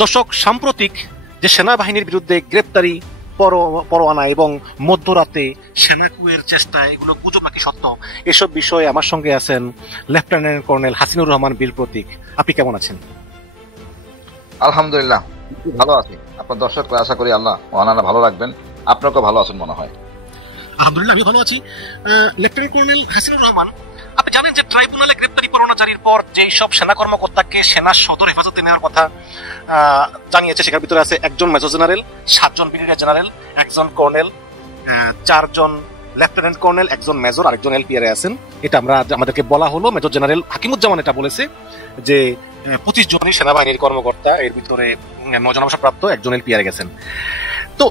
দর্শক, সাম্প্রতিক যে সেনাবাহিনীর বিরুদ্ধে গ্রেপ্তারি পরোয়ানা এবং মধ্যরাতে সেনা কুয়ের চেষ্টা, এগুলো গুজব নাকি সত্য, এসব বিষয়ে আমার সঙ্গে আছেন লেফটেন্যান্ট কর্নেল হাসিনুর রহমান বীর প্রতীক। আপনি কেমন আছেন? আলহামদুলিল্লাহ, ভালো আছি। আপনার দর্শকরা আশা করি আল্লাহ ওনারা ভালো রাখবেন। আপনাকেও ভালো আছেন মনে হয়। আলহামদুলিল্লাহ, আমি ভালো আছি। লেফটেন্যান্ট কর্নেল হাসিনুর রহমান, আপনি জানেন যে ট্রাইব্যুনালে গ্রেপ্তারি পরোয়ানা জারির পর যেই সব সেনা কর্মকর্তাকে সেনা সদর হেফাজতে নেওয়ার কথা জানিয়েছে, সেখার ভিতরে আছে একজন মেজর জেনারেল, 7 জন ব্রিগেডিয়ার জেনারেল, একজন কর্নেল, 4 জন লেফটেন্যান্ট কর্নেল, একজন মেজর, আরেকজন এলপিআর আছেন। এটা আমাদেরকে বলা হলো। মেজর জেনারেল হাকিমুজ্জামান এটা বলেছে যে 25 জনই সেনাবাহিনীর কর্মকর্তা, এর ভিতরে 9 জন অবসরপ্রাপ্ত, একজন এলপিআর গেছেন। তো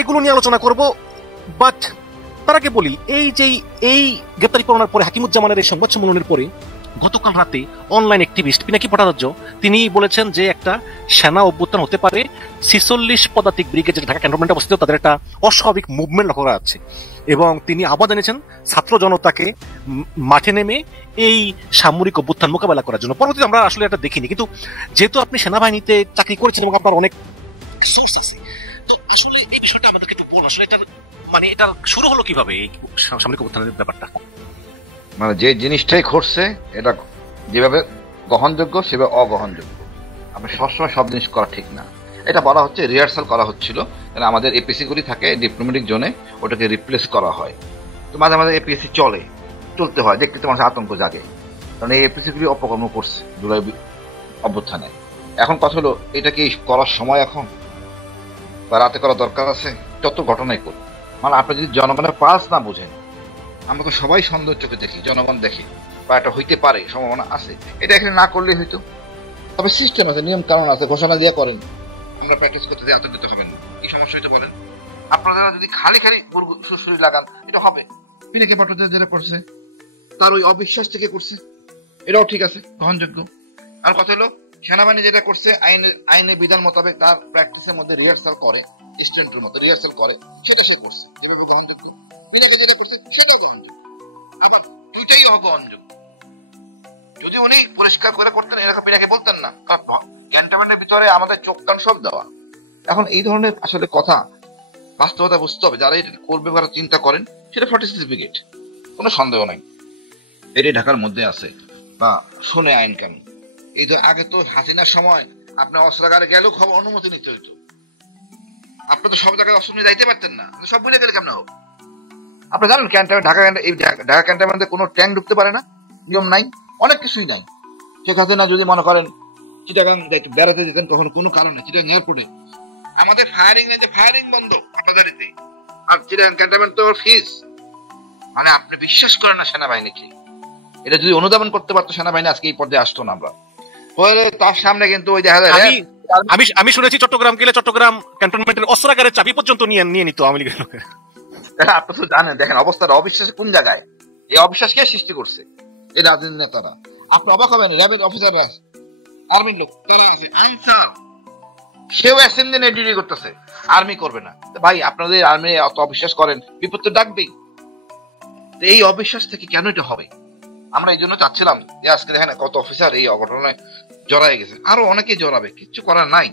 এগুলো নিয়ে আলোচনা করব, বাট তার আগে বলি, এই গ্রেপ্তারি পরোয়ানার পরে হাকিমুজ্জামানের এই সংবাদ সম্মেলনের পরে গতকাল রাতে অনলাইন অ্যাক্টিভিস্ট পিনাকি ভট্টাচার্য তিনি বলেছেন যে একটা সেনা অভ্যুত্থান হতে পারে। 46 পদাতিক ব্রিগেড যেটা ঢাকা ক্যান্টনমেন্টে অবস্থিত, তাদের একটা অস্বাভাবিক মুভমেন্ট লক্ষ্য করা যাচ্ছে এবং তিনি আহ্বান জানিয়েছেন ছাত্র জনতাকে মাঠে নেমে এই সামরিক অভ্যুত্থান মোকাবেলা করার জন্য। পরবর্তীতে আমরা আসলে এটা দেখিনি, কিন্তু যেহেতু আপনি সেনাবাহিনীতে চাকরি করেছেন এবং আপনার অনেক সোর্স আছে, তো আসলে এই বিষয়টা আমাদেরকে একটু বলুন। আসলে এটা শুরু হলো কিভাবে এই সামরিক অভ্যুত্থানের ব্যাপারটা? মানে যে জিনিসটাই ঘটছে এটা যেভাবে গ্রহণযোগ্য সেভাবে অগ্রহণযোগ্য। আপনি সবসময় সব জিনিস করা ঠিক না। এটা বলা হচ্ছে রিহার্সাল করা হচ্ছিল, কারণ আমাদের এপিসি গুলি থাকে ডিপ্লোম্যাটিক জোনে, ওটাকে রিপ্লেস করা হয়। তো মাঝে মাঝে এপিএসসি চলতে হয়, দেখতে তো মানুষের আতঙ্ক জাগে, কারণ এই এপিসি গুলি অপকর্ম করছে জুলাই অভ্যুত্থানে। এখন কথা হলো, এটা কি করার সময় এখন বা রাতে করা দরকার আছে? যত ঘটনাই করুন, মানে আপনি যদি জনগণের পালস না বোঝেন, আমরা তো সবাই সন্দেহ চোখে দেখি, জনগণ দেখে, বা এটা হইতে পারে, সম্ভাবনা আছে, এটা এখানে না করলেই হইতো। তবে সিস্টেম আছে, নিয়ম কানুন আছে, ঘোষণা দিয়ে করেন, আমরা প্র্যাকটিস করতে দিয়ে আতঙ্কিত হবেন না। এই সমস্যা হইতে বলেন আপনারা যদি খালি সুরসুরি লাগান, এটা হবে। পিনাকি ভট্টাচার্য যেটা করছে তার ওই অবিশ্বাস থেকে করছে, এটাও ঠিক আছে, গ্রহণযোগ্য। আর কথা হলো, সেনাবাহিনী যেটা করছে আইনের বিধান মোতাবেক তার প্র্যাকটিসের মধ্যে রিহার্সাল করে, স্টুডেন্টের মতো রিহার্সাল করে, সেটা সে করছে, এভাবে গ্রহণযোগ্য। পিনাকি যেটা করছে সেটাও গ্রহণযোগ্য, আবার দুইটাই অগ্রহণযোগ্য। যদি উনি পরিষ্কার করে করতেন, এরকম পিনাকি বলতেন না, কারণ ক্যান্টনমেন্টের ভিতরে আমাদের চোখ কান সব দেওয়া। এখন এই ধরনের আসলে কথা বাস্তবতা বুঝতে হবে। যারা এটা করবে বা চিন্তা করেন, সেটা 46 ব্রিগেড, কোনো সন্দেহ নাই, এটাই ঢাকার মধ্যে আছে বা শুনে আইন কানুন। এই তো আগে তো হাসিনার সময় আপনার অস্ত্রাগারে গেলেও খবর অনুমতি নিতে হইতো। আপনি তো সব জায়গায় অস্ত্র নিয়ে যাইতে পারতেন না, সব বলে গেলে কেমন হোক। আপনি জানেন ঢাকা ক্যান্টনমেন্টে কোনো ট্যাঙ্ক ঢুকতে পারে না, নিয়ম নাই, অনেক কিছুই নাই। শেখ হাসিনা যদি মনে করেন চিটাগাং বেড়াতে যেতেন, কখনো কোনো কারণে চিটাগাং এয়ারপোর্টে আমাদের ফায়ারিং বন্ধ আপনাদেরতে, আর চিটাগাং ক্যান্টনমেন্ট তো ফিস। মানে আপনি বিশ্বাস করেন না সেনাবাহিনীকে। এটা যদি অনুধাবন করতে পারতো সেনাবাহিনী, আজকে এই পর্যায়ে আসতো না আমরা। তার সামনে কিন্তু ওই দেখা যায়, আমি শুনেছি চট্টগ্রাম গেলে চট্টগ্রাম ক্যান্টনমেন্টের অস্ত্রাগারের চাবি পর্যন্ত নিয়ে নিত আওয়ামী লীগের লোকেরা। আপনি তো জানেন, দেখেন অবস্থাটা, অবিশ্বাসে কোন জায়গায়। এই অবিশ্বাস কে সৃষ্টি করছে? এই রাজনীতি নেতারা। আপনি অবাক হবেন, র্যাবের অফিসাররা, আর্মির লোক, সেও অ্যাসেম্বলি নিয়ে ডিউটি করতেছে, আর্মি করবে না। ভাই, আপনাদের আর্মি অত অবিশ্বাস করেন, বিপদ তো ডাকবেই। এই অবিশ্বাস থেকে কেন এটা হবে? আমরা এই জন্য চাচ্ছিলাম যে আজকে দেখেন কত অফিসার এই অঘটনায় জড়ায় গেছে, আরো অনেকেই জড়াবে, কিচ্ছু করার নাই।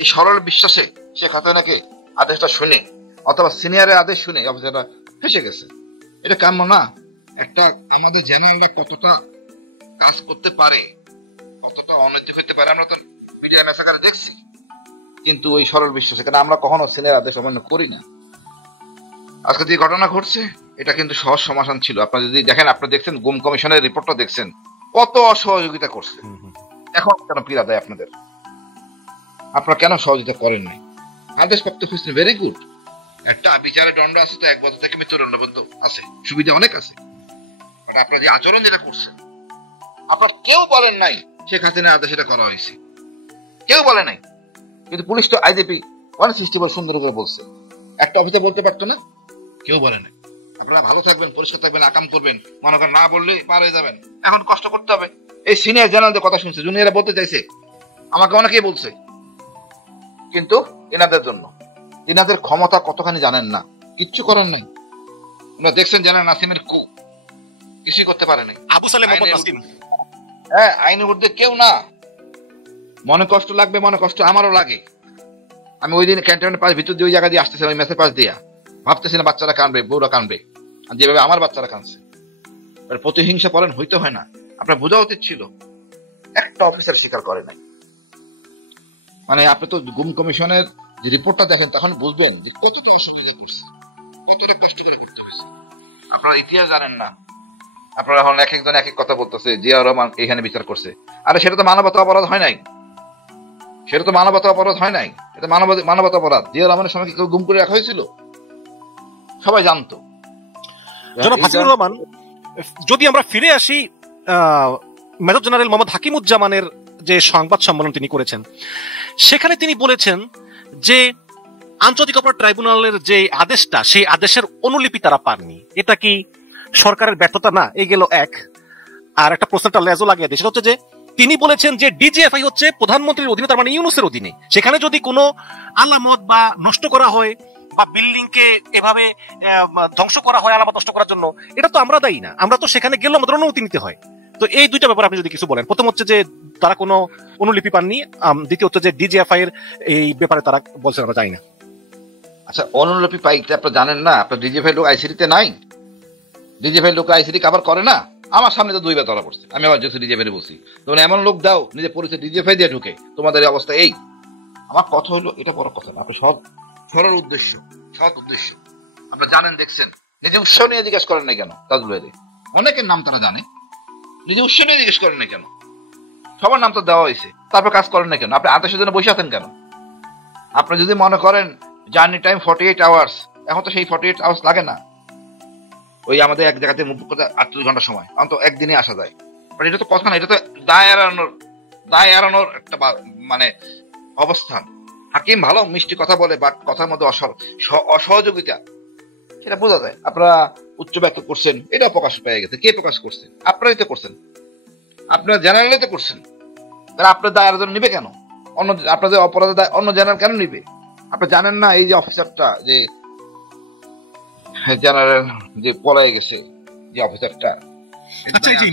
এই সরল বিশ্বাসে শেখ হাসিনাকে আদেশটা শুনে অথবা সিনিয়রের আদেশ শুনে অফিসাররা ফেসে গেছে। এটা কাম্য না। একটা আমাদের জেনারেলরা কতটা কাজ করতে পারে, কতটা অনৈতিক হতে পারে, আমরা তো মিডিয়া মেসাকারে দেখছি। কিন্তু ওই সরল বিশ্বাসে, কারণ আমরা কখনো সিনিয়র আদেশ অমান্য করি না। আজকে যে ঘটনা ঘটছে, এটা কিন্তু সহজ সমাধান ছিল। আপনারা যদি দেখেন, আপনারা দেখছেন গুম কমিশনের রিপোর্টটা দেখছেন, কত অসহযোগিতা করছে। এখন কেন পীড়া দেয় আপনাদের? আপনারা কেন সহযোগিতা করেননি? আদেশ প্রাপ্ত হয়েছে, ভেরি গুড। একটা বিচারে দণ্ড আছে তো 1 বছর থেকে মৃত্যুদণ্ড পর্যন্ত আছে, সুবিধা অনেক আছে। আপনারা যে আচরণ যেটা করছেন, আপনার কেউ বলেন নাই শেখ হাসিনার আদেশ এটা করা হয়েছে, কেউ বলে নাই। কিন্তু পুলিশ তো আইজিপি 160 সুন্দর করে বলছে, একটা অফিসার বলতে পারতো না? কেউ বলে নাই। আপনারা ভালো থাকবেন, পরিষ্কার থাকবেন, আকাম করবেন, মনে করেন না বললে পার হয়ে যাবেন। এখন কষ্ট করতে হবে। এই সিনিয়র জেনারেলদের কথা শুনছে, জুনিয়ররা বলতে চাইছে, আমাকে অনেকেই বলছে, কিন্তু এনাদের জন্য, এনাদের ক্ষমতা কতখানি জানেন না, কিচ্ছু করার নাই। আপনারা দেখছেন জেনারেল নাসিমের কু, কিছুই করতে পারে নাই। আবু সালেম মোহাম্মদ নাসিম, হ্যাঁ, আইনের ঊর্ধ্বে কেউ না। মনে কষ্ট লাগবে, মনে কষ্ট আমারও লাগে। আমি ওই দিন ক্যান্টনমেন্টের পাশ ভিতর দিয়ে ওই জায়গা দিয়ে আসতেছিলাম, ওই মেসের পাশ দিয়া, ভাবতেছি না বাচ্চারা কানবে, বউরা কানবে, যেভাবে আমার বাচ্চারা কানছে। প্রতিহিংসা পরেন হইতে হয় না, আপনার বোঝা উচিত ছিল। একটা অফিসার স্বীকার করে নাই। মানে আপনি তো গুম কমিশনের যে রিপোর্টটা দেখেন তখন বুঝবেন যে কতটা অসুবিধা করছে, কতটা কষ্ট করে করতে হয়েছে। আপনারা ইতিহাস জানেন না, আপনারা এখন এক একজন এক এক কথা বলতেছে জিয়া রহমান এখানে বিচার করছে। আরে সেটা তো মানবতা অপরাধ হয় নাই, সেটা তো মানবতা অপরাধ হয় নাই, এটা মানবতা অপরাধ। জিয়া রহমানের সময় কি কেউ গুম করে রাখা হয়েছিল? সবাই জানতো। জনাব হাসিনুর রহমান, যদি আমরা ফিরে আসি মেজর জেনারেল মোহাম্মদ হাকিমুজ্জামানের যে সংবাদ সম্মেলন তিনি করেছেন, সেখানে তিনি বলেছেন যে আন্তর্জাতিক অপরাধ ট্রাইব্যুনালের যে আদেশটা, সেই আদেশের অনুলিপি তারা পাননি। এটা কি সরকারের ব্যর্থতা না? এই গেল এক। আর একটা প্রশ্নটা লেজও লাগিয়ে দেয়, সেটা হচ্ছে যে তিনি বলেছেন যে ডিজিএফআই হচ্ছে প্রধানমন্ত্রীর অধীনে, তার মানে ইউনূসের অধীনে। সেখানে যদি কোনো আলামত বা নষ্ট করা হয় বা বিল্ডিং কে এভাবে ধ্বংস করা হয় আলামত নষ্ট করার জন্য, এটা তো আমরা দায়ী না। আমরা তো সেখানে গেলে আমাদের অনুমতি নিতে হয়। তো এই দুইটা ব্যাপার আপনি যদি কিছু বলেন। প্রথম হচ্ছে যে তারা কোনো অনুলিপি পাননি, দ্বিতীয় হচ্ছে যে ডিজিএফআই এর এই ব্যাপারে তারা বলছেন আমরা জানি না। আচ্ছা, অনুলিপি পাইতে আপনারা জানেন না? আপনার ডিজিএফআই লোক আইসিডিতে নাই? ডিজিএফআই লোক আইসিডি কভার করে না? আমার সামনে তো দুইবার ধরা পড়ছে, আমি আবার যেহেতু ডিজিএফআই বলছি, তোমরা এমন লোক দাও নিজে পরিচয় ডিজিএফআই দিয়ে ঢুকে, তোমাদের এই অবস্থা এই। আমার কথা হলো, এটা বড় কথা না, আপনি সরল উদ্দেশ্য, সৎ উদ্দেশ্য আপনারা জানেন, দেখছেন। নিজে উৎস নিয়ে জিজ্ঞেস করেন না কেন? তাজুল ভাই অনেকের নাম তারা জানে, নিজে উৎস নিয়ে জিজ্ঞেস করেন না কেন? সবার নাম তো দেওয়া হয়েছে, তারপর কাজ করেন না কেন? আপনি আদেশের জন্য বসে আছেন কেন? আপনি যদি মনে করেন জার্নি টাইম 48 আওয়ার্স, এখন তো সেই 48 আওয়ার্স লাগে না। ওই আমাদের এক জায়গাতে মুভ করতে 48 ঘন্টা সময়, অন্তত একদিনে আসা যায়। বাট এটা তো কথা না, এটা তো দায় এড়ানোর একটা মানে অবস্থান। হাকিম ভালো মিষ্টি কথা বলে, বাট কথার মধ্যে অসহযোগিতা, সেটা বোঝা যায়। আপনারা উচ্চ ব্যাখ্যা করছেন, এটা প্রকাশ পেয়ে গেছে। কে প্রকাশ করছেন? আপনারাই তো করছেন, আপনারা জেনারেলে তো করছেন। তাহলে আপনার দায় আরো নিবে কেন? অন্য আপনাদের অপরাধের দায় অন্য জেনারেল কেন নিবে? আপনি জানেন না এই যে অফিসারটা, যে জেনারেল যে পলায় গেছে, যে অফিসারটা, আচ্ছা এই যে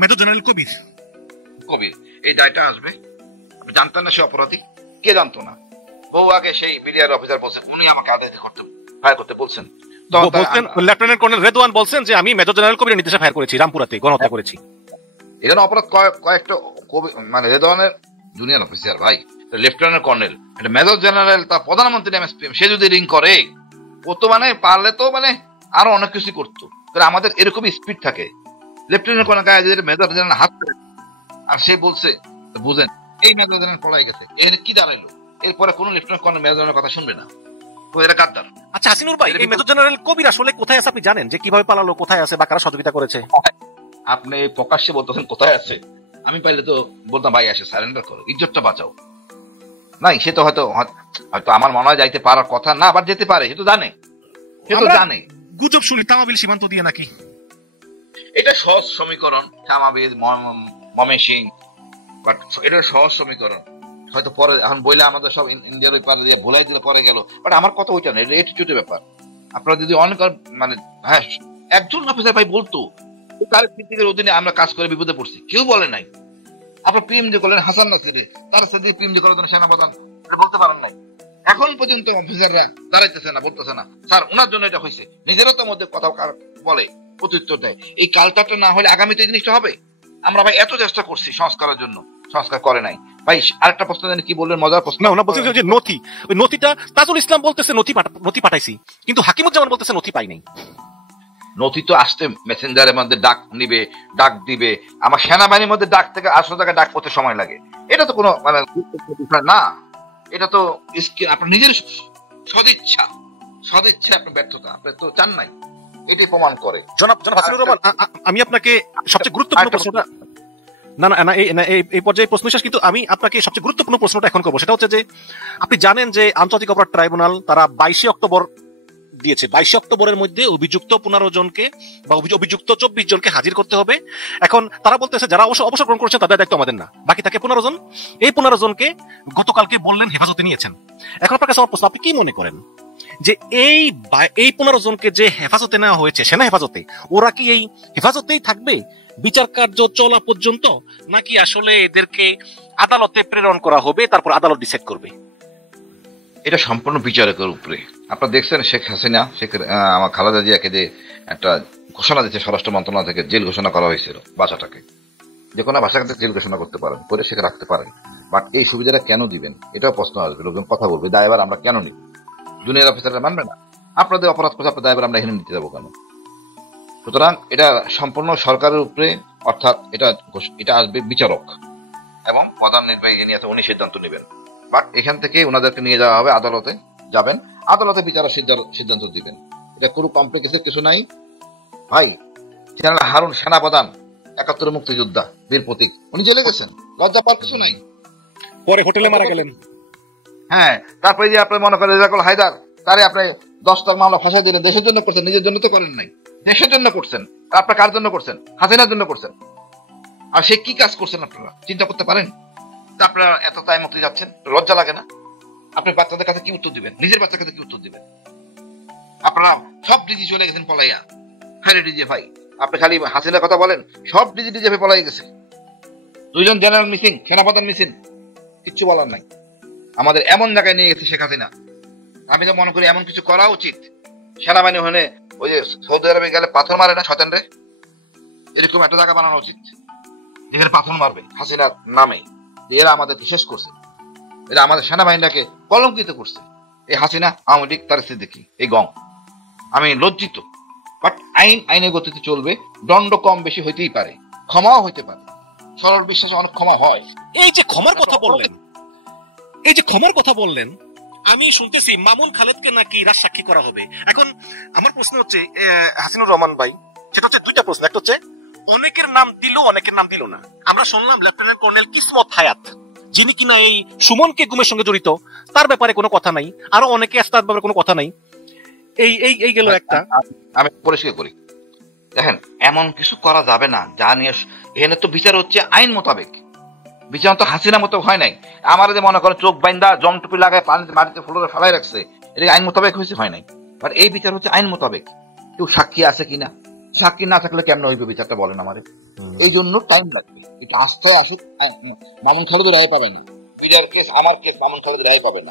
মেজর জেনারেল কবির, এই দায়টা আসবে। আপনি জানতেন না সে অপরাধী? কে জানতো না? বহু আগে সেই বিডিআর অফিসার বলছেন, উনি আমাকে আদেশ ফায়ার করতে বলছেন। লেফটেন্যান্ট কর্নেল রেদওয়ান বলছেন যে আমি মেজর জেনারেল কবিরের নির্দেশে ফায়ার করেছি, রামপুরাতে গণহত্যা করেছি। এখানে অপরাধ কয়েকটা, মানে রেদওয়ানের জুনিয়র অফিসার ভাই, লেফটেন্যান্ট কর্নেল, এটা মেজর জেনারেল, তা প্রধানমন্ত্রী এমএসপিএম, সে যদি রিং করে, ও তো মানে পারলে তো মানে আরো অনেক কিছু করতো। আমাদের এরকমই স্পিড থাকে। লেফটেন্যান্ট কর্নেল গায়ে মেজর জেনারেল হাত করে, আর সে বলছে, বুঝেন এই মেজর জেনারেল পলাই গেছে, এর কি দাঁড়াইলো? এরপরে কোন লেফটেন্যান্ট কর্নেল মেজর জেনারেল কথা শুনবে না, তো এরা কাদ্দার। আচ্ছা হাসিনুর ভাই, এই মেজর জেনারেল কবির আসলে কোথায় আছে আপনি জানেন? যে কিভাবে পালালো, কোথায় আছে, বা কারা সহযোগিতা করেছে? আপনি প্রকাশ্যে বলতেছেন কোথায় আছে? আমি পাইলে তো বলতাম ভাই আসে সারেন্ডার করো, ইজ্জতটা বাঁচাও। নাই, সে তো হয়তো আমার মনে হয় যাইতে পারার কথা না, আবার যেতে পারে, সে তো জানে, গুজব শুনি তামাবিল সীমান্ত দিয়ে নাকি। এটা সহজ সমীকরণ, তামাবিল ময়মনসিংহ, বাট এটা সহজ সমীকরণ। হয়তো পরে এখন বইলে আমাদের সব ইন্ডিয়ার ওই পারে দিয়ে ভুলাই দিলে পরে গেল, বাট আমার কথা ওইটা না, এটা এটিটিউডের ব্যাপার। আপনারা যদি অনেক মানে হ্যাঁ একজন অফিসার ভাই বলতো তার কৃতিকের অধীনে আমরা কাজ করে বিপদে পড়ছি, কেউ বলে নাই। আপনার পিএম যে করলেন হাসান নাসিরে, তার সাথে পিএম যে করার জন্য সেনাপ্রধান বলতে পারেন নাই। এখন পর্যন্ত অফিসাররা দাঁড়াইতেছে না, বলতেছে না স্যার ওনার জন্য এটা হয়েছে, নিজেরও তো মধ্যে কথা বলে, প্রত্যুত্তর দেয়। এই কালচারটা না হলে আগামীতে এই জিনিসটা হবে। আমরা ভাই এত চেষ্টা করছি সংস্কারের জন্য, সংস্কার করে নাই ভাই। আরেকটা প্রশ্ন জানি কি বললেন, মজার প্রশ্ন। না বলছেন যে নথি, ওই নথিটা তাজুল ইসলাম বলতেছে নথি পাঠাইছি, কিন্তু হাকিমুজ্জামান বলতেছে নথি পাই নাই। নথি তো আসতে মেসেঞ্জারের মধ্যে ডাক দিবে। আমার সেনাবাহিনীর মধ্যে ডাক থেকে 800 টাকা ডাক করতে সময় লাগে। এটা তো কোনো মানে না, এটা তো আপনার নিজের সদিচ্ছা আপনার ব্যর্থতা, আপনি তো চান নাই, এটাই প্রমাণ করে। জনাব হাসিনুর রহমান, আমি আপনাকে সবচেয়ে গুরুত্বপূর্ণ প্রশ্নটা এই পর্যায়ে প্রশ্ন শেষ, কিন্তু আমি আপনাকে সবচেয়ে গুরুত্বপূর্ণ প্রশ্নটা এখন করবো। সেটা হচ্ছে যে আপনি জানেন যে আন্তর্জাতিক অপরাধ ট্রাইব্যুনাল তারা 22 অক্টোবর দিয়েছে। 22 অক্টোবরের মধ্যে অভিযুক্ত 15 জনকে বা অভিযুক্ত 24 জনকে হাজির করতে হবে। এখন তারা বলতেছে যারা অবসর গ্রহণ করেছেন তাদের দায়িত্ব আমাদের না, বাকি থাকে 15 জন। এই 15 জনকে গতকালকে বললেন হেফাজতে নিয়েছেন। এখন আপনার কাছে আমার প্রশ্ন, আপনি কি মনে করেন যে এই 15 জনকে যে হেফাজতে নেওয়া হয়েছে, সেনা হেফাজতে, ওরা কি এই হেফাজতেই থাকবে বিচার কার্য চলা পর্যন্ত, নাকি আসলে এদেরকে আদালতে প্রেরণ করা হবে, তারপর আদালত ডিসাইড করবে? এটা সম্পূর্ণ বিচারকের উপরে। আপনারা দেখছেন শেখ হাসিনা, আমার খালেদা জিয়াকে যে একটা ঘোষণা দিচ্ছে স্বরাষ্ট্র মন্ত্রণালয় থেকে, জেল ঘোষণা করা হয়েছিল বাসাটাকে, যে কোনো ভাষাকে জেল ঘোষণা করতে পারেন, করে সেখানে রাখতে পারেন। বাট এই সুবিধাটা কেন দিবেন, এটাও প্রশ্ন আসবে, লোকজন কথা বলবে, দায়ভার আমরা কেন নিই? জুনিয়র অফিসাররা মানবে না, আপনাদের অপরাধ করছে, আপনার দায়ভার আমরা এখানে নিতে যাবো কেন? সুতরাং এটা সম্পূর্ণ সরকারের উপরে, অর্থাৎ এটা আসবে বিচারক এবং প্রধান নির্বাহী, এ নিয়ে উনি সিদ্ধান্ত নেবেন। বাট এখান থেকে ওনাদেরকে নিয়ে যাওয়া হবে আদালতে, যাবেন আদালতে, বিচারক সিদ্ধান্ত দিবেন। এটা কোনো কমপ্লিকেশন কিছু নাই ভাই। হারুন সেনাপ্রধান, ৭১ মুক্তিযোদ্ধা, বীর প্রতীক, উনি চলে গেছেন, লজ্জা পাওয়ার কিছু নাই। পরে হোটেলে মারা গেলেন। হ্যাঁ, তারপরে যে আপনি মনে করেন রেজাকুল হায়দার, তারে আপনি 10টা মামলা ফাঁসা দিলেন, দেশের জন্য করছেন, নিজের জন্য তো করেন নাই, দেশের জন্য করছেন। আপনার কার জন্য করছেন? হাসিনার জন্য করছেন। আর সে কি কাজ করছেন আপনারা চিন্তা করতে পারেন? আপনারা এত তাই মুক্তি যাচ্ছেন, লজ্জা লাগে না? আপনি বাচ্চাদের কাছে কি উত্তর দিবেন? নিজের বাচ্চার কাছে কি উত্তর দিবেন? আপনারা সব ডিজি চলে গেছেন পলাইয়া। হ্যাঁ ডিজে ভাই, আপনি খালি হাসিনার কথা বলেন, সব ডিজি ভাই পলাই গেছে। 2জন জেনারেল মিসিং, সেনাপ্রধান মিসিং, কিচ্ছু বলার নাই। আমাদের এমন জায়গায় নিয়ে গেছে শেখ হাসিনা। আমি তো মনে করি এমন কিছু করা উচিত, সেনাবাহিনী হলে ওই যে সৌদি আরবে গেলে পাথর মারে না শয়তান রে, এরকম একটা জায়গা বানানো উচিত যেখানে পাথর মারবে হাসিনার নামে। এরা আমাদেরকে শেষ করছে, এরা আমাদের সেনাবাহিনীটাকে কলঙ্কিত করছে। এই হাসিনা, আওয়ামী লীগ, তার সিদ্দিকী, এই গং, আমি লজ্জিত। বাট আইনের গতিতে চলবে, দণ্ড কম বেশি হইতেই পারে, ক্ষমাও হইতে পারে, সরল বিশ্বাসে অনেক ক্ষমা হয়। এই যে ক্ষমার কথা বললেন, আমি শুনতেছি মামুন খালেদকে নাকি রাজসাক্ষী করা হবে। এখন আমার প্রশ্ন হচ্ছে হাসিনুর রহমান ভাই, সেটা হচ্ছে দুইটা প্রশ্ন। একটা হচ্ছে অনেকের নাম দিল, অনেকের নাম দিল না। আমরা শুনলাম লেফটেন্যান্ট কর্নেল কিসমত হায়াত, যিনি কিনা এই সুমনকে গুমের সঙ্গে জড়িত, তার ব্যাপারে কোনো কথা নাই। আরো অনেকে আছে, তার ব্যাপারে কোনো কথা নাই। এই গেল একটা। আমি পরিষ্কার করি, দেখেন এমন কিছু করা যাবে না যা নিয়ে, এখানে তো বিচার হচ্ছে আইন মোতাবেক। বিচার তো হাসিনা মতো হয় নাই। আমার যে মনে করেন চোখ বাইন্দা জম টুপি লাগায় পানিতে মাটিতে ফ্লোরে ফেলাই রাখছে, এটা আইন মোতাবেক হয়েছে, হয় নাই। বাট এই বিচার হচ্ছে আইন মোতাবেক। কেউ সাক্ষী আছে কিনা, সাক্ষী না থাকলে কেমন হইবে বিচারটা বলেন আমারে? এই জন্য টাইম লাগবে, এটা আস্থায় আসে। মামুন খালেদের রায় পাবে না, বিচার কেস, আমার কেস, মামুন খালেদের রায় পাবে না।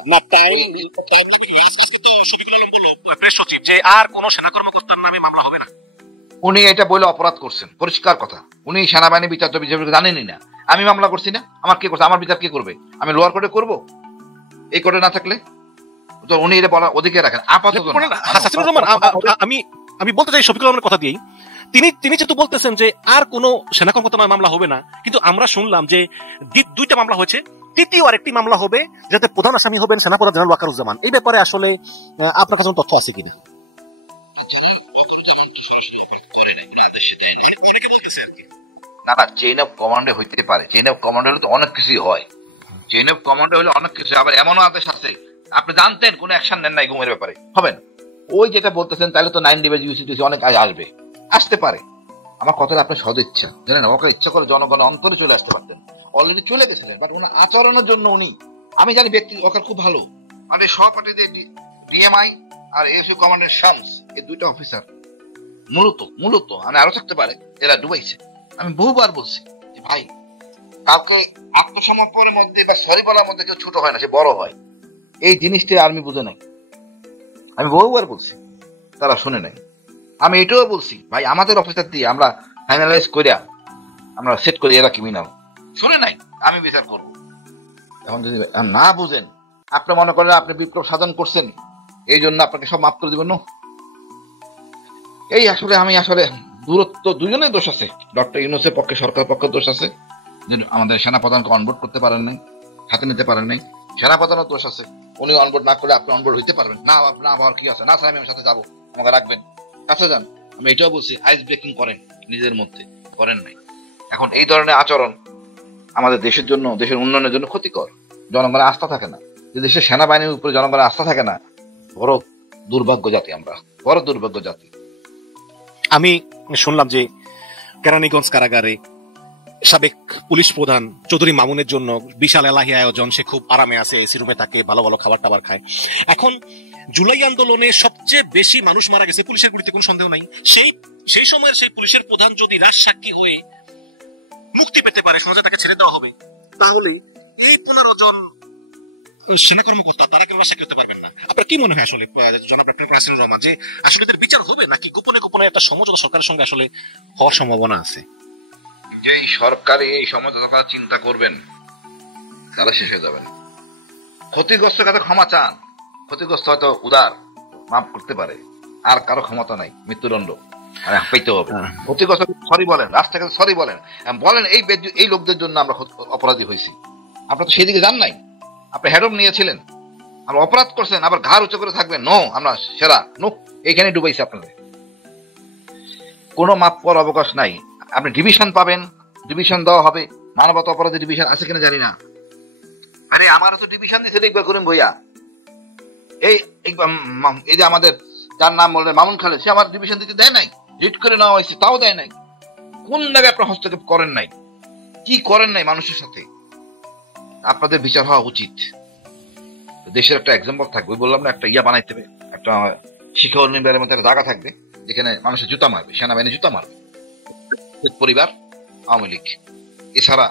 প্রেস সচিব যে আর কোন সেনা কর্মকর্তার নামে মামলা হবে না, উনি এটা বলে অপরাধ করছেন, পরিষ্কার কথা। উনি সেনাবাহিনী বিচার জানেনই না। আমি মামলা করছি না, আমার কে করছে? আমার বিচার কে করবে? আমি লোয়ার কোর্টে করবো? এই কোর্টে না থাকলে তো উনি এটা বলার অধিকার রাখেন। আপাতত আমি বলতে চাই শফিকুর রহমানের কথা দিয়েই, তিনি যেহেতু বলতেছেন যে আর কোন সেনা কর্মকর্তার মামলা হবে না, কিন্তু আমরা শুনলাম যে 2টা মামলা হয়েছে, তৃতীয় আরেকটি মামলা হবে, যাতে প্রধান আসামি হবেন সেনাপ্রধান জেনারেল ওয়াকারুজ্জামান। এই ব্যাপারে আসলে আপনার কাছে তথ্য আছে কিনা? না, চেইন অফ কমান্ডে হইতে পারে। চেইন অফ কমান্ডে হলে তো অনেক কিছুই হয়। চেইন অফ কমান্ডে হলে অনেক কিছু। আবার এমনও আদেশ আছে, আপনি জানতেন কোনো অ্যাকশন নেন নাই ঘুমের ব্যাপারে, হবেন। ওই যেটা বলতেছেন, তাহলে তো 9 ডিভাইস ইউসিটিসি অনেক আগে আসতে পারে। আমার কথাটা আপনার সদিচ্ছা, জানেন, ওকে ইচ্ছা করে জনগণের অন্তরে চলে আসতে পারতেন, অলরেডি চলে গেছিলেন। বাট ওনার আচরণের জন্য উনি, আমি জানি ব্যক্তি ওকে খুব ভালো, মানে সহপাঠী যে ডিএমআই আর এসইউ কমান্ডের শামস, এই 2টা অফিসার মূলত আমি আরো থাকতে পারে, এরা ডুবাইছে। আমি বহুবার বলছি যে ভাই, কাউকে আত্মসমর্পণের মধ্যে বা সরি বলার মধ্যে কেউ ছোট হয় না, সে বড় হয়। এই জিনিসটা আর্মি বুঝে নাই। আমি বহুবার বলছি, তারা শুনে নাই। আমি এটাও বলছি ভাই, আমাদের অফিসার দিয়ে আমরা ফাইনালাইজ করিয়া আমরা সেট করি এরা ক্রিমিনাল, শুনে নাই। আমি বিচার করব। এখন যদি না বুঝেন, আপনি মনে করেন আপনি বিপ্লব সাধন করছেন, এই জন্য আপনাকে সব মাফ করে দিবেন না। এই আমি আসলে দূরত্ব, দুজনেই দোষ আছে। ডক্টর ইউনূসের পক্ষে, সরকার পক্ষে দোষ আছে যে আমাদের সেনাপ্রধানকে অনবোর্ড করতে পারেন নাই, হাতে নিতে পারেন নাই। সেনাপ্রধানও দোষ আছে, উনি অনবোর্ড না করে আপনি অনবোর্ড হইতে পারবেন না। আবার কি আছে না, স্যার আমি আমার সাথে যাবো, আমাকে রাখবেন, কাছে যান। আমি এটাও বলছি, আইস ব্রেকিং করেন, নিজের মধ্যে করেন নাই। এখন এই ধরনের আচরণ আমাদের দেশের জন্য, দেশের উন্নয়নের জন্য ক্ষতিকর। জনগণের আস্থা থাকে না, যে দেশের সেনাবাহিনীর উপরে জনগণের আস্থা থাকে না, বড় দুর্ভাগ্য জাতি আমরা, বড় দুর্ভাগ্য জাতি। আমি শুনলাম যে কেরানীগঞ্জ কারাগারে সাবেক পুলিশ প্রধান চৌধুরী মামুনের জন্য বিশাল এলাহি আয়োজন, সে খুব আরামে আছে, এসি রুমে থাকে, ভালো ভালো খাবার টাবার খায়। এখন জুলাই আন্দোলনে সবচেয়ে বেশি মানুষ মারা গেছে পুলিশের গুলিতে, কোনো সন্দেহ নাই। সেই সময়ের সেই পুলিশের প্রধান যদি রাজসাক্ষী হয়ে মুক্তি পেতে পারে, সহজে তাকে ছেড়ে দেওয়া হবে, তাহলে এই 15 জন সেনা কর্মকর্তা তারা কেন স্বীকার করতে পারবেন না? আপনার কি মনে হয় আসলে জনাব লেফটেন্যান্ট নাসিরুর রহমান, যে আসলে এদের বিচার হবে নাকি গোপনে গোপনে একটা সমঝোতা সরকারের সঙ্গে আসলে হওয়ার সম্ভাবনা আছে? যেই সরকারি এই সমঝোতা কথা চিন্তা করবেন তারা শেষ হয়ে যাবেন। ক্ষতিগ্রস্ত কাছে ক্ষমা চান, ক্ষতিগ্রস্ত হয়তো উদার, মাফ করতে পারে, আর কারো ক্ষমতা নাই, মৃত্যুদণ্ড পেতে হবে। ক্ষতিগ্রস্ত সরি বলেন, রাস্তার কাছে সরি বলেন, বলেন এই লোকদের জন্য আমরা অপরাধী হয়েছি। আপনারা তো সেদিকে যান নাই, আপনি হেডম নিয়েছিলেন, আমরা অপরাধ করছেন, আবার ঘাড় উঁচু করে থাকবেন, নো আমরা সেরা, নো, এইখানে ডুবাইছে আপনাদের। কোনো মাপ করার অবকাশ নাই। আপনি ডিভিশন পাবেন, ডিভিশন দেওয়া হবে, মানবতা অপরাধী ডিভিশন আছে কিনা জানি না। আরে আমারও তো ডিভিশন দিয়েছে দেখবে করিম ভইয়া, এই যে আমাদের যার নাম বললেন মামুন খালেদ, সে আমার ডিভিশন দিতে দেয় নাই, রিট করে নেওয়া হয়েছে তাও দেয় নাই। কোন জায়গায় আপনার হস্তক্ষেপ করেন নাই, কি করেন নাই মানুষের সাথে? আপনাদের বিচার হওয়া উচিত। দেশের একটা এক্সাম্পল থাকবে, বললাম না, একটা ইয়া বানাইতে হবে, একটা শিক্ষা নির্বাহের মধ্যে একটা জায়গা থাকবে যেখানে মানুষের জুতা মারবে, সেনাবাহিনী জুতা মারবে, পরিবার, আওয়ামী লীগ, এছাড়া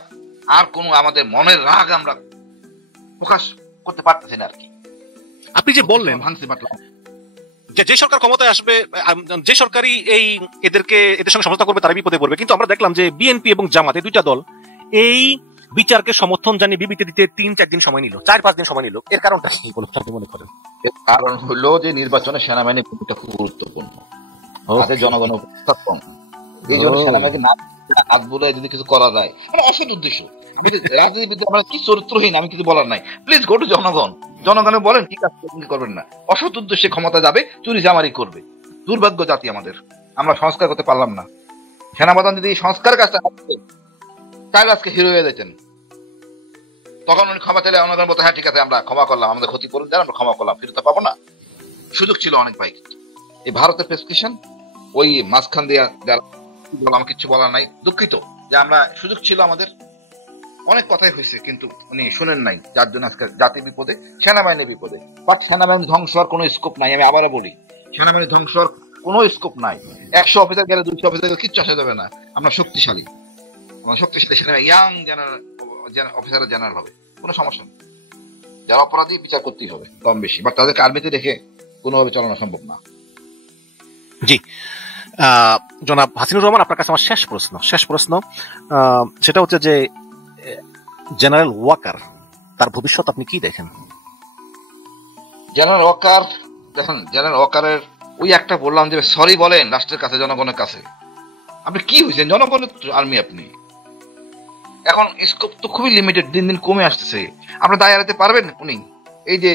আর কোনো আমাদের মনের রাগ আমরা প্রকাশ করতে পারতেছি না আর কি। আপনি যে বললেন ভাঙতে পারলাম যে সরকার ক্ষমতায় আসবে, যে সরকারই এদের সঙ্গে সমঝোতা করবে তারা বিপদে পড়বে, কিন্তু আমরা দেখলাম যে বিএনপি এবং জামাত এই দুইটা দল এই বিচারকে সমর্থন জানিয়ে বিবৃতি দিতে 3-4 দিন সময় নিল, 4-5 দিন সময় নিল। এর কারণটা কি আপনি মনে করেন? এর কারণ হলো যে নির্বাচনে সেনাবাহিনীর ভূমিকা খুব গুরুত্বপূর্ণ, তাদের জনগণের উপস্থিত কম, এই জন্য সেনাবাহিনীকে না হাত বলে যদি কিছু করা যায়, অসৎ উদ্দেশ্য। রাজনীতিবিদ আমরা কি চরিত্রহীন, আমি কিছু বলার নাই, প্লিজ গো টু জনগণ, জনগণে বলেন ঠিক আছে কি করবেন না। অসৎ উদ্দেশ্যে ক্ষমতা যাবে, চুরি জামারি করবে। দুর্ভাগ্য জাতি আমাদের, আমরা সংস্কার করতে পারলাম না। সেনাপ্রধান যদি সংস্কার কাজটা তাহলে আজকে হিরো হয়ে যেতেন, তখন উনি ক্ষমা চাইলে জনগণ বলতে হ্যাঁ ঠিক আছে আমরা ক্ষমা করলাম, আমাদের ক্ষতি করুন দেন, আমরা ক্ষমা করলাম, ফিরতে পাবো না। সুযোগ ছিল অনেক ভাই। এই ভারতের প্রেসক্রিপশন ওই মাঝখান দিয়ে আমার কিছু বলার নাই, দুঃখিত যে আমরা সুযোগ ছিল আমাদের, অনেক কথাই হয়েছে কিন্তু উনি শুনেন নাই, যার জন্য আজকে জাতি বিপদে, সেনাবাহিনী বিপদে। বাট সেনাবাহিনী ধ্বংস হওয়ার কোনো স্কোপ নাই, আমি আবারও বলি সেনাবাহিনী ধ্বংস হওয়ার কোনো স্কোপ নাই। 100 অফিসার গেলে 200 অফিসার গেলে কিচ্ছু আসা যাবে না। আমরা শক্তিশালী, আমরা শক্তিশালী সেনাবাহিনী, ইয়াং অফিসার জেনারেল হবে, কোনো সমস্যা নেই। যারা অপরাধী বিচার করতেই হবে কম বেশি, বাট তাদেরকে আর্মিতে রেখে কোনোভাবে চালানো সম্ভব না। জি জনাব হাসিনুর রহমান, আপনার কাছে আমার শেষ প্রশ্ন সেটা হচ্ছে যে জেনারেল ওয়াকার, তার ভবিষ্যৎ আপনি কি দেখেন? জেনারেল ওয়াকার, দেখেন জেনারেল ওয়াকারের ওই একটা বললাম যে সরি বলেন রাষ্ট্রের কাছে, জনগণের কাছে। আপনি কি হয়েছেন? জনগণের আর্মি আপনি। এখন স্কোপ তো খুবই লিমিটেড, দিন দিন কমে আসতেছে। আপনি দায় এড়াতে পারবেন? উনি এই যে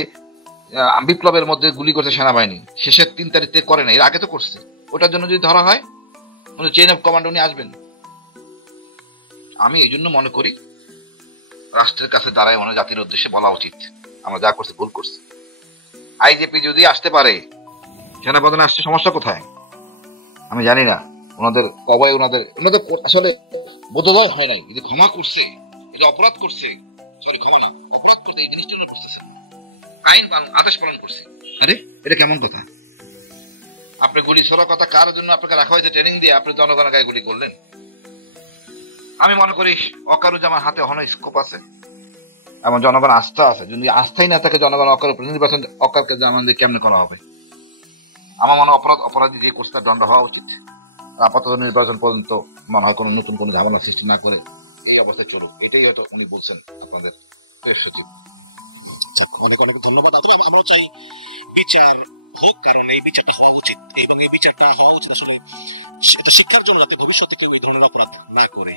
বিপ্লবের মধ্যে গুলি করছে সেনাবাহিনী, শেষের 3 তারিখে করে না, এর আগে তো করছে। ওটার জন্য যদি ধরা হয় উনি চেইন অফ কমান্ড উনি আসবেন। আমি এই জন্য মনে করি রাষ্ট্রের কাছে দাঁড়ায় মনে জাতির উদ্দেশ্যে বলা উচিত আমরা যা করছি ভুল করছি। আইজিপি যদি আসতে পারে, সেনাপ্রধান আসছে, সমস্যা কোথায়? আমি জানি না ওনাদের কবে ওনাদের আসলে বোধোদয় হয় নাই, যদি ক্ষমা করছে, এটা অপরাধ করছে, সরি ক্ষমা না, অপরাধ করতে এই জিনিসটা বুঝতেছে, আইন পালন, আদেশ পালন করছে। আরে এটা কেমন কথা? আপনি গুলি ছোড়ার কথা কার জন্য আপনাকে রাখা হয়েছে ট্রেনিং দিয়ে, আপনি জনগণের গায়ে গুলি করলেন। আমি মনে করি অকারুজামার হাতে এখনো স্কোপ আছে এবং জনগণ আস্থা আছে। যদি আস্থাই না থাকে জনগণ নির্বাচন অকারকে জামান দিয়ে কেমনে করা হবে? আমার মনে অপরাধী যে কোর্সটা দণ্ড হওয়া উচিত। আপাতত নির্বাচন পর্যন্ত মনে হয় কোনো নতুন কোনো ঝামেলা সৃষ্টি না করে এই অবস্থায় চলুক, এটাই হয়তো উনি বলছেন আপনাদের প্রেস সচিব। অনেক অনেক ধন্যবাদ। আমরা চাই বিচার হোক, কারণ এই বিচারটা হওয়া উচিত, এবং এই বিচারটা হওয়া উচিত আসলে এটা শিক্ষার জন্য, যাতে ভবিষ্যতে কেউ এই ধরনের অপরাধ না করে।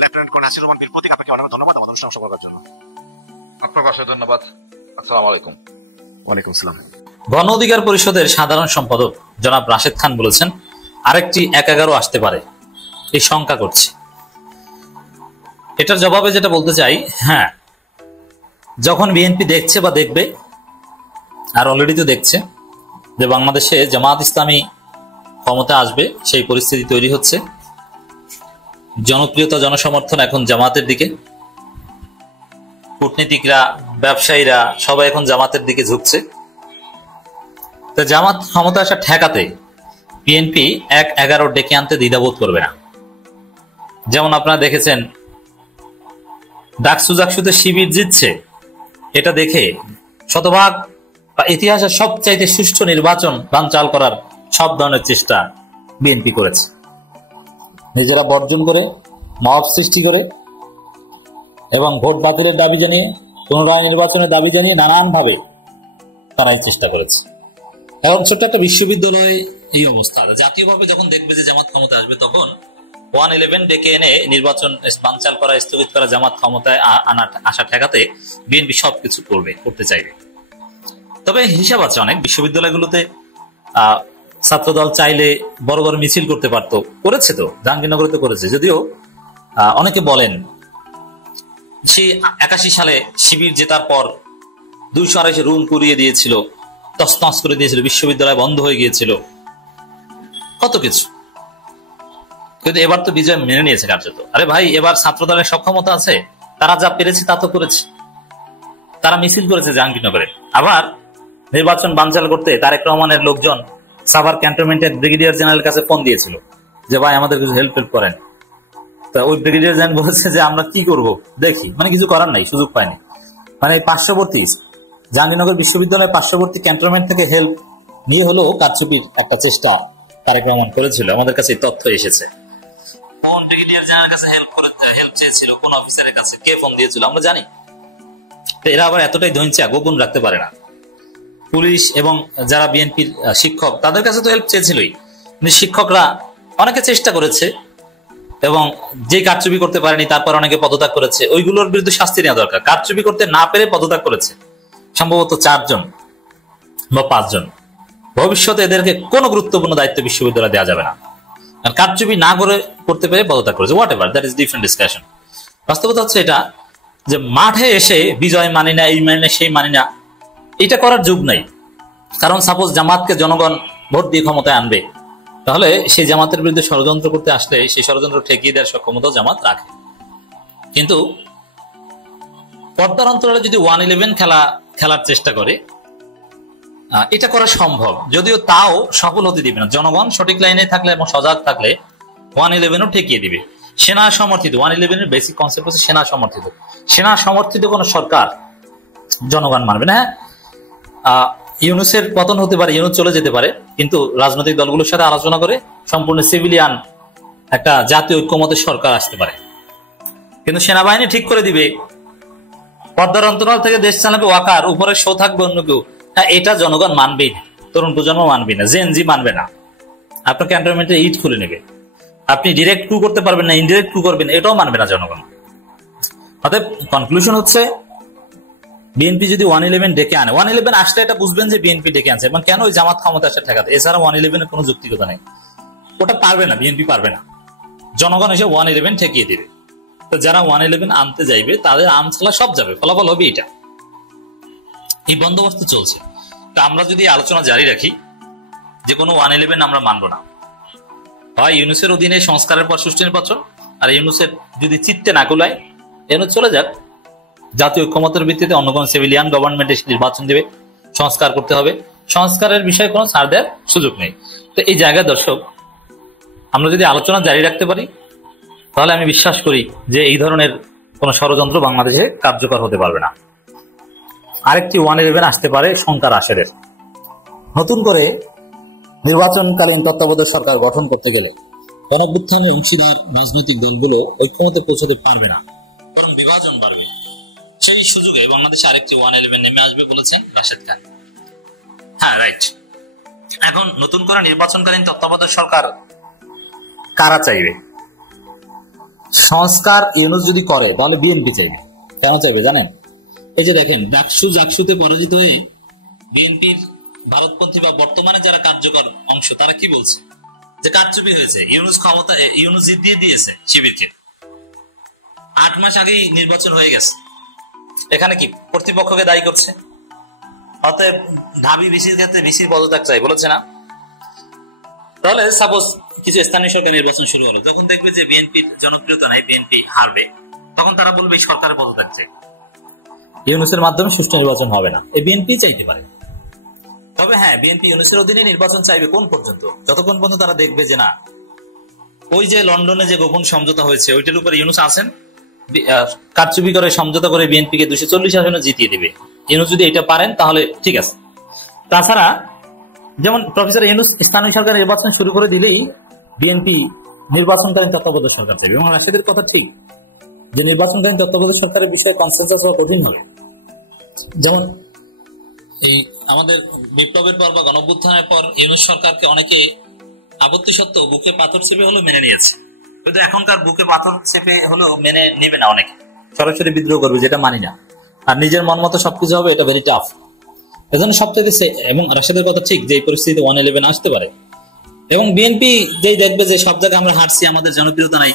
লেফটেন্যান্ট কর্নেল নাসিরুর রহমান বীর প্রতীক, আপনাকে অনেক ধন্যবাদ আমাদের অনুষ্ঠানে অংশ করার জন্য। আপনার পাশে ধন্যবাদ। আসসালামু আলাইকুম। ওয়ালাইকুম আসসালাম। গণ অধিকার পরিষদের সাধারণ সম্পাদক জনাব রাশেদ খান বলেছেন আরেকটি 1-11 আসতে পারে, এই শঙ্কা করছে। এটার জবাবে যেটা বলতে চাই, হ্যাঁ, যখন বিএনপি দেখছে বা দেখবে, আর অলরেডি তো দেখছে যে বাংলাদেশে জামাত ইসলামী ক্ষমতা আসবে, সেই পরিস্থিতি তৈরি হচ্ছে। জনপ্রিয়তা, জনসমর্থন এখন জামাতের দিকে, কূটনীতিকরা, ব্যবসায়ীরা সবাই এখন জামাতের দিকে ঝুঁকছে। তো জামাত ক্ষমতা আসা ঠেকাতে বিএনপি 1-11 ডেকে আনতে দ্বিধাবোধ করবে না। যেমন আপনারা দেখেছেন ডাকসু জাকসুতে শিবির জিতছে, এটা দেখে শতভাগ ইতিহাসের সবচাইতে সুষ্ঠু নির্বাচন বানচাল করার সব ধরনের চেষ্টা বিএনপি করেছে। নিজেরা বর্জন করে, মব সৃষ্টি করে এবং ভোট বাতিলের দাবি জানিয়ে, পুনরায় নির্বাচনের দাবি জানিয়ে নানানভাবে তারা এই চেষ্টা করেছে। এবং ছোট্ট একটা বিশ্ববিদ্যালয়ে এই অবস্থা। জাতীয়ভাবে যখন দেখবে যে জামাত ক্ষমতা আসবে, তখন 111 ডেকে এনে নির্বাচন বানচাল করা, স্থগিত করা, জামাত ক্ষমতায় আসা ঠেকাতে বিএনপি সবকিছু করতে চাইবে। তবে হিসাব আছে অনেক। বিশ্ববিদ্যালয়গুলোতে ছাত্রদল চাইলে বড় বড় মিছিল করতে পারতো, করেছে তো, জাহাঙ্গীরনগরে তো করেছে। যদিও অনেকে বলেন সেই 81 সালে শিবির জেতার পর 228 রুম পুড়িয়ে দিয়েছিল, তছনছ করে দিয়েছিল, বিশ্ববিদ্যালয় বন্ধ হয়ে গিয়েছিল, কত কিছু। কিন্তু এবার তো বিজয় মেনে নিয়েছে কার্যত। আরে ভাই, এবার ছাত্রদলের সক্ষমতা আছে, তারা যা পেরেছে তা তো করেছে। তারা মিছিল করেছে জাহাঙ্গীরনগরে। আবার নির্বাচন বানচাল করতে তারেক রহমানের লোকজন সাভার ক্যান্টনমেন্টের ব্রিগেডিয়ার জেনারেলের কাছে ফোন দিয়েছিল যে ভাই আমাদের কিছু হেল্প করেন। তা ওই ব্রিগেডিয়ার জেনারেল বলেছে যে আমরা কি করব দেখি, মানে কিছু করার নাই, সুযোগ পায়নি। মানে পার্শ্ববর্তী জাহাঙ্গীরনগর বিশ্ববিদ্যালয়ের পার্শ্ববর্তী ক্যান্টনমেন্ট থেকে হেল্প নিয়ে হলো কারচুপির একটা চেষ্টা তারেক রহমান করেছিল। আমাদের কাছে এই তথ্য এসেছে। কোন ব্রিগেডিয়ার জেনারেলের কাছে হেল্প চেয়েছিল, কোন অফিসারের কাছে, কে ফোন দিয়েছিল আমরা জানি। এরা আবার এতটাই ধৈর্য গোপন রাখতে পারে না। পুলিশ এবং যারা বিএনপির শিক্ষক, তাদের কাছে তো হেল্প চেয়েছিলই, কিন্তু শিক্ষকরা অনেকে চেষ্টা করেছে এবং যে কারচুপি করতে পারেনি তারপর অনেকে পদত্যাগ করেছে। ওইগুলোর বিরুদ্ধে শাস্তি নেওয়া দরকার। কারচুপি করতে না পেরে পদত্যাগ করেছে সম্ভবত 4 জন বা 5 জন। ভবিষ্যতে এদেরকে কোনো গুরুত্বপূর্ণ দায়িত্ব বিশ্ববিদ্যালয়ে দেওয়া যাবে না। কারচুপি না করতে পেরে পদত্যাগ করেছে, what ever, that is different discussion. বাস্তবতা হচ্ছে এটা যে মাঠে এসে বিজয় মানি না, এই মানি না, সেই মানি না, এটা করার যুগ নাই। কারণ সাপোজ জামাতকে জনগণ ভোট দিয়ে ক্ষমতায় আনবে, তাহলে সেই জামাতের বিরুদ্ধে ষড়যন্ত্র করতে আসলে সেই ষড়যন্ত্র ঠেকিয়ে দেওয়ার সক্ষমতা জামাত রাখে। কিন্তু পর্দার অন্তরালে যদি 111 খেলার চেষ্টা করে, এটা করা সম্ভব, যদিও তাও সফল হতে দিবে না। জনগণ সঠিক লাইনে থাকলে এবং সজাগ থাকলে 111ও ঠেকিয়ে দিবে। সেনা সমর্থিত 111 এর বেসিক কনসেপ্ট হচ্ছে সেনা সমর্থিত। সেনা সমর্থিত কোন সরকার জনগণ মানবে না। ইউনূসের পতন হতে পারে, ইউনূস চলে যেতে পারে, কিন্তু রাজনৈতিক দলগুলোর সাথে আলোচনা করে সম্পূর্ণ সিভিলিয়ান একটা জাতীয় ঐক্যমতের সরকার আসতে পারে। কিন্তু সেনাবাহিনী ঠিক করে দিবে, পর্দার অন্তরাল থেকে দেশ চালাবে ওয়াকার, উপরে শো থাকবে অন্য কেউ, এটা জনগণ মানবেই না, তরুণ প্রজন্ম মানবেই না, জেন জি মানবে না। আপনার ক্যান্টনমেন্টে ইট খুলে নেবে, আপনি ডিরেক্ট কু করতে পারবেন না, ইনডিরেক্ট কু করবেন, এটাও মানবে না জনগণ। অতএব কনক্লুশন হচ্ছে বিএনপি যদি 111 ডেকে আনে, 111 আসলে এটা বুঝবেন যে বিএনপি ডেকে আনছে এবং কেন ওই জামাত ক্ষমতা আসে ঠেকাতে। এছাড়া 111 এর কোনো যৌক্তিকতা নেই, ওটা পারবে না, বিএনপি পারবে না। জনগণ এসে 111 ঠেকিয়ে দিবে। তো যারা 111 আনতে যাইবে তাদের আমছালা সব যাবে, ফলাফল হবে এটা। এই বন্দোবস্ত চলছে। তা আমরা যদি আলোচনা জারি রাখি যে কোনো 111 আমরা মানবো না, হয় ইউনূসের অধীনে সংস্কারের পর সুষ্ঠু নির্বাচন, আর ইউনূসের যদি চিত্তে না কুলায় ইউনূস চলে যাক, জাতীয় ঐক্যমতের ভিত্তিতে অন্য কোন সিভিলিয়ান গভর্নমেন্ট এসে নির্বাচন দেবে, সংস্কার করতে হবে, সংস্কারের বিষয়ে কোনো ছাড় দেওয়ার সুযোগ নেই। তো এই জায়গায় দর্শক আমরা যদি আলোচনা জারি রাখতে পারি, তাহলে আমি বিশ্বাস করি যে এই ধরনের কোন ষড়যন্ত্র বাংলাদেশে কার্যকর হতে পারবে না। আরেকটি 111 আসতে পারে শঙ্কার আসরের। নতুন করে নির্বাচনকালীন তত্ত্বাবধায়ক সরকার গঠন করতে গেলে গণঅভ্যুত্থানের অংশীদার রাজনৈতিক দলগুলো ঐক্যমতে পৌঁছতে পারবে না, বরং বিভাজন বাড়বে। সেই সুযোগে বাংলাদেশে আরেকটি 111 নেমে আসবে বলেছেন রাশেদ খান। হ্যাঁ, রাইট। এখন নতুন করে নির্বাচনকালীন তত্ত্বাবধায়ক সরকার কারা চাইবে? সংস্কার ইউনূস যদি করে তাহলে বিএনপি চাইবে। কেন চাইবে জানেন? এই যে দেখেন, ডাকসু জাকসুতে পরাজিত হয়ে বিএনপির ভারতপন্থী বা বর্তমানে যারা কার্যকর অংশ, তারা কি বলছে যে কারচুপি হয়েছে, ইউনূস জিত দিয়ে দিয়েছে শিবিরকে, 8 মাস আগেই নির্বাচন হয়ে গেছে। এখানে কি কর্তৃপক্ষকে দায়ী করছে? অতএব ঢাবি ভিসির ক্ষেত্রে ভিসির পদত্যাগ চাই বলেছে না? তাহলে সাপোজ কিছু স্থানীয় সরকার নির্বাচন শুরু হলো, যখন দেখবে যে বিএনপির জনপ্রিয়তা নাই, বিএনপি হারবে, তখন তারা বলবে সরকারের পদত্যাগ চাই, ইউনূসের মাধ্যমে সুষ্ঠু নির্বাচন হবে না। এই বিএনপি চাইতে পারে। তবে হ্যাঁ, বিএনপি ইউনূসের অধীনে নির্বাচন চাইবে কোন পর্যন্ত? যতক্ষণ পর্যন্ত তারা দেখবে যে না, ওই যে লন্ডনে যে গোপন সমঝোতা হয়েছে ওইটার উপরে ইউনূস আছেন, কারচুপি করে সমঝোতা করে বিএনপিকে 240 আসনে জিতিয়ে দিবে। ইউনূস যদি এটা পারেন তাহলে ঠিক আছে। তাছাড়া যেমন প্রফেসর ইউনূস স্থানীয় সরকার নির্বাচন শুরু করে দিলেই বিএনপি নির্বাচনকালীন তত্ত্বাবধায়ক সরকার চাইবে, এবং রাশেদের কথা ঠিক যে নির্বাচনকালীন তত্ত্বাবধায়ক সরকারের বিষয়ে কনসেনসাস হওয়া কঠিন হবে। যেমন এই আমাদের বিপ্লবের পর বা গণঅভ্যুত্থানের পর ইউনূস সরকারকে অনেকে আপত্তি সত্ত্বেও বুকে পাথর চেপে হলেও মেনে নিয়েছে, কিন্তু এখনকার বুকে পাথর চেপে হলেও মেনে নিবে না, অনেকে সরাসরি বিদ্রোহ করবে, যেটা মানি না, আর নিজের মন মতো সবকিছু হবে, এটা ভেরি টাফ। এজন্য সবচেয়ে এবং রাশেদের কথা ঠিক যে এই পরিস্থিতি 111 আসতে পারে, এবং বিএনপি যেই দেখবে যে সব জায়গায় আমরা হারছি, আমাদের জনপ্রিয়তা নাই,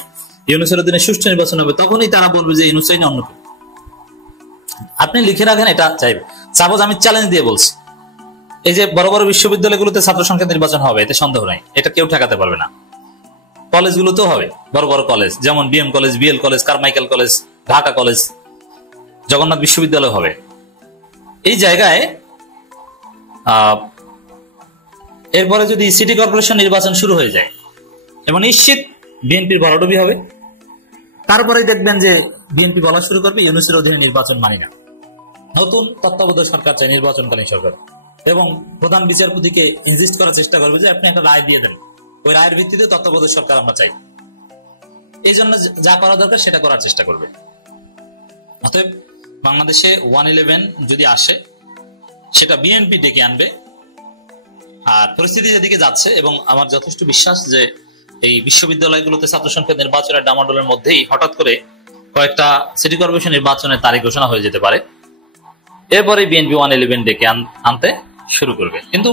ইউনূসের অধীনে সুষ্ঠু নির্বাচন হবে, তখনই তারা বলবে যে ইউনূস চাই না অন্য কেউ। আপনি লিখে রাখেন এটা চাইবে। সাপোজ আমি চ্যালেঞ্জ দিয়ে বলছি, এই যে বড় বড় বিশ্ববিদ্যালয়গুলোতে ছাত্র সংখ্যা নির্বাচন হবে, এতে সন্দেহ নাই, এটা কেউ ঠেকাতে পারবে না। কলেজগুলোতেও হবে, বড় বড় কলেজ যেমন BM college, BL college, Carmichael college, Dhaka college, Jagannath বিশ্ববিদ্যালয় হবে। এই জায়গায় এরপরে যদি সিটি কর্পোরেশন নির্বাচন শুরু হয়ে যায় এবং নিশ্চিত বিএনপির ভরাডুবি হবে, তারপরে দেখবেন যে বিএনপি বলা শুরু করবে ইউনূসের অধীনে নির্বাচন মানি না, নতুন তত্ত্বাবধায়ক সরকার চাই, নির্বাচনকালীন সরকার, এবং প্রধান বিচারপতিকে ইনজিস্ট করার চেষ্টা করবে যে আপনি একটা রায় দিয়ে দেন, ওই রায়ের ভিত্তিতে তত্ত্বাবধায়ক সরকার আমরা চাই। এই জন্য যা করা দরকার সেটা করার চেষ্টা করবে। অতএব বাংলাদেশে 111 যদি আসে সেটা বিএনপি ডেকে আনবে, আর পরিস্থিতি যেদিকে যাচ্ছে, এবং আমার যথেষ্ট বিশ্বাস যে এই বিশ্ববিদ্যালয়গুলোতে ছাত্র সংখ্যা নির্বাচনের ডামাডোলের মধ্যেই হঠাৎ করে কয়েকটা সিটি কর্পোরেশন নির্বাচনের তারিখ ঘোষণা হয়ে যেতে পারে, এরপরে বিএনপি 111 ডেকে আনতে শুরু করবে। কিন্তু